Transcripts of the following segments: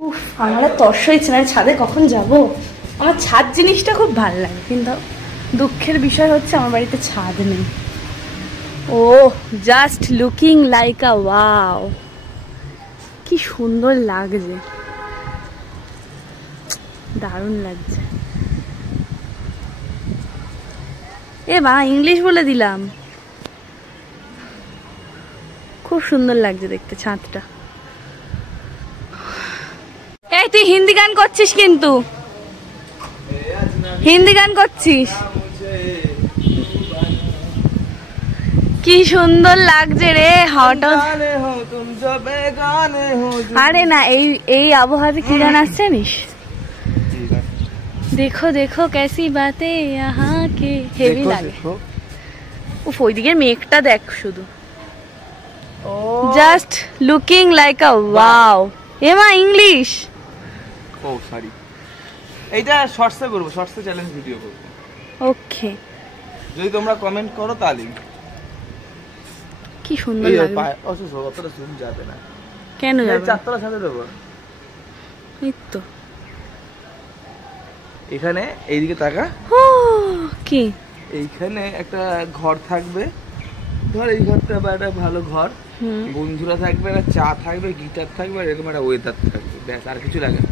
উফ, আমার তর্স হয়েছে না ছাদে কখন যাব। আমার ছাদ জিনিসটা খুব ভালো লাগে, কিন্তু দুঃখের বিষয় হচ্ছে আমার বাড়িতে ছাদ নেই। ও just looking like a wow, কি সুন্দর লাগছে, দারুণ লাগছে। এ বা ইংলিশ বলে দিলাম, খুব সুন্দর লাগছে দেখতে ছাদটা। এই তুই হিন্দি গান করছিস, কিন্তু হিন্দি গান করছিস, কি সুন্দর লাগছে রে হাওয়াটা। আরে না, এই আবহাওয়াতে কি গান আসছে জানিস? দেখো দেখো कैसी बातें यहाँ के, হেভি লাগে। উফ, ওইদিকে মেঘটা দেখ শুধু, just looking like a wow. এমা ইংলিশ, ও সরি, এইটা শর্টসে করব, শর্টসে চ্যালেঞ্জ ভিডিও করব। ওকে, যদি তোমরা কমেন্ট করো তাহলে। কি সুন্দর লাগে। অসুস্থ অতটা জুম যাবে না, কেন যাবে? চারতলা ছাদে দেবো। এই তো এখানে এইদিকে তাকা, কি এইখানে একটা ঘর থাকবে, ধর এই ঘরটা বা একটা ভালো ঘর, বন্ধুরা থাকবে, একটা চা থাকবে, গিটার থাকবে, এরকম একটা ওয়েদার থাকবে, ব্যাস আর কিছু লাগে না।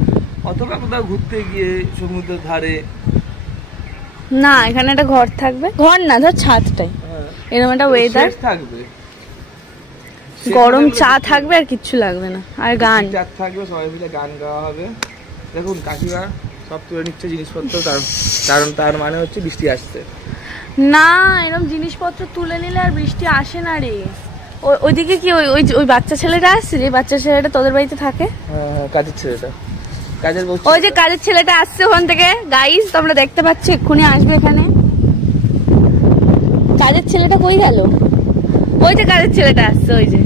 অথবা কোথাও ঘুরতে গিয়ে সমুদ্রের ধারে। না, এখানে একটা ঘর থাকবে, ঘর না ধর ছাদটাই, এরকম একটা ওয়েদার থাকবে, গরম চা থাকবে, আর কিচ্ছু লাগবে না, আর গান থাকবে, সবাই মিলে গান গাওয়া হবে। দেখুন কাকিমা সব তুলে নিচ্ছে জিনিসপত্র, কারণ তার মানে হচ্ছে বৃষ্টি আসছে না। এরকম জিনিসপত্র তুলে নিলে আর বৃষ্টি আসে না রে। ওইদিকে কি ওই বাচ্চা ছেলেটা আসছে, যে বাচ্চা ছেলেটা তোদের বাড়িতে থাকে? হ্যাঁ, কাজের ছেলেটা, কাজের বউ, ওই যে কাজের ছেলেটা আসছে ওখান থেকে। গাইস তোমরা দেখতে পাচ্ছ, এক্ষুনি আসবে এখানে। কাজের ছেলেটা কই গেল? ওই যে কাজের ছেলেটা আসছে, ওই যে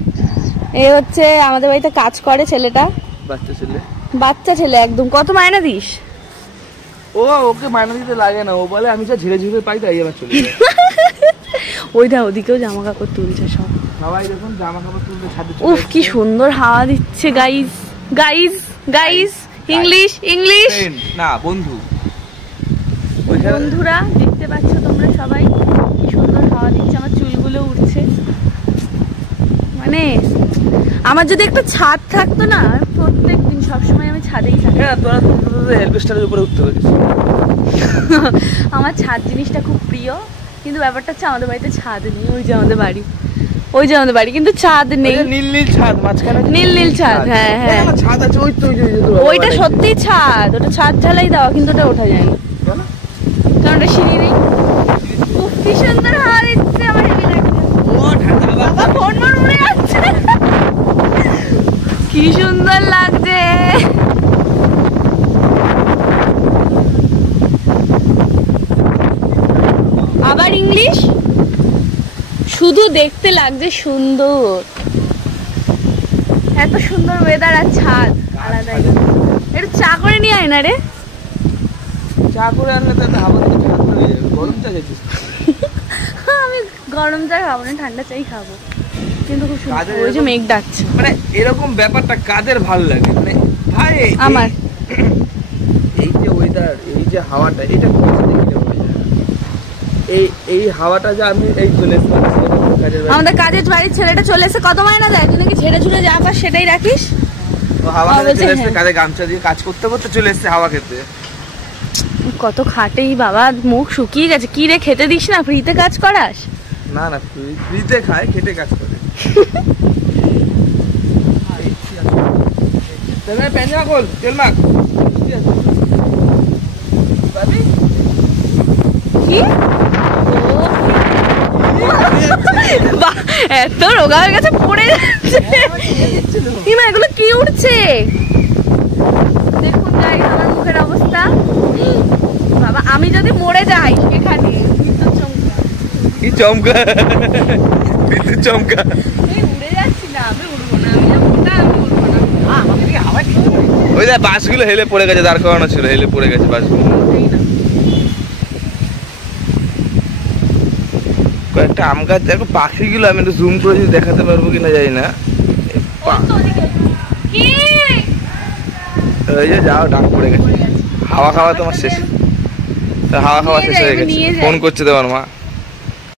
এই হচ্ছে আমাদের বাড়িতে কাজ করে ছেলেটা। বাচ্চা ছেলে, বাচ্চা ছেলে একদম। কত মায়না দিস? ওকে মায়না দিতে লাগে না, ও বলে আমি যা ঝিরে ঝিরে পাই তাই আমার চলে যায়। ওইটা ওদিকেও জামা কাপড় তুলছে সব, সবাই দেখুন জামা কাপড় তুলতে ছাদে। উফ, কি সুন্দর হাওয়া দিচ্ছে guys. Guys guys English English না বন্ধু, বন্ধুরা দেখতে পাচ্ছ তোমরা সবাই, কি সুন্দর হাওয়া দিচ্ছে, আমার চুলগুলো উঠছে। মানে আমার যদি একটা ছাদ থাকতো না, প্রত্যেক দিন সবসময় আমি ছাদেই থাকি। হ্যাঁ, তোরা হেলমেস্টারের উপরে উঠতে পারিস। আমার ছাদ জিনিসটা খুব প্রিয়, কিন্তু ব্যাপারটা হচ্ছে আমাদের বাড়িতে ছাদ নেই। ওই যে আমাদের বাড়ি, ওই যে আমাদের বাড়ি, কিন্তু ছাদ নেই। নীল নীল ছাদ, মাঝখানে নীল নীল ছাদ। হ্যাঁ হ্যাঁ, ছাদ আছে, ওই তো ওইটা সত্যি ছাদ, ওটা ছাদ ঢালাই দেওয়া, কিন্তু ওটা ওঠা যায় না, কারণ ওটা সিঁড়ি নেই। উফ, কি সুন্দর হাওয়া দিচ্ছে, আমার হেভি লাগছে। বাবা ফোন মন উড়ে যাচ্ছে, কি সুন্দর লাগছে। আবার ইংলিশ, শুধু দেখতে লাগছে সুন্দর, এত সুন্দর ওয়েদার আর ছাদ আলাদাই। একটু চা করে নিয়ে আয় না রে। চা করে আনলে তো হাওয়া দিতে ঠান্ডা হয়ে যাবে। গরম চা খেয়েছিস? আমি গরম চা খাবো না, ঠান্ডা চাই খাবো, কিন্তু খুব সুন্দর। ওই যে মেঘ ডাকছে, মানে এরকম ব্যাপারটা কাদের ভালো লাগে? মানে ভাই আমার এই যে ওয়েদার, এই যে হাওয়াটা, এটা এই হাওয়াটা যে আমি এই চলে আমাদের কাজের বাড়ির ছেলেটা চলে এসে কত মায়না দেয়, তুই নাকি ঝেড়ে ঝুড়ে যা পাস সেটাই রাখিস। কাজে গামছা দিয়ে কাজ করতে করতে চলে এসছে হাওয়া খেতে। কত খাটেই বাবা, মুখ শুকিয়ে গেছে। কি রে, খেতে দিস না? ফ্রিতে কাজ করাস? না না, ফ্রিতে খায়, খেটে কাজ করে। প্যান্জামা খোল, তেল মাখ। কি এত রোগা হয়ে গেছে, পড়ে যাচ্ছে। এগুলো কি উঠছে দেখুন গাইস, আমার মুখের অবস্থা। বাবা, আমি যদি মরে যাই এখানে, কি চমকা, বিদ্যুৎ চমকা। উড়ে যাচ্ছি না, আমি উড়বো না, আমি উড়বো না। ওই দেখ বাসগুলো হেলে পড়ে গেছে, দাঁড় করানো ছিল, হেলে পড়ে গেছে বাসগুলো। কয়েকটা আম গাছ দেখো, পাখিগুলো আমি একটু জুম করে যদি দেখাতে পারবো কিনা জানি না। ওই যে যাও, ডাক পড়ে গেছে। হাওয়া খাওয়া তোমার শেষ, হাওয়া খাওয়া শেষ হয়ে গেছে। ফোন করছে তোমার মা।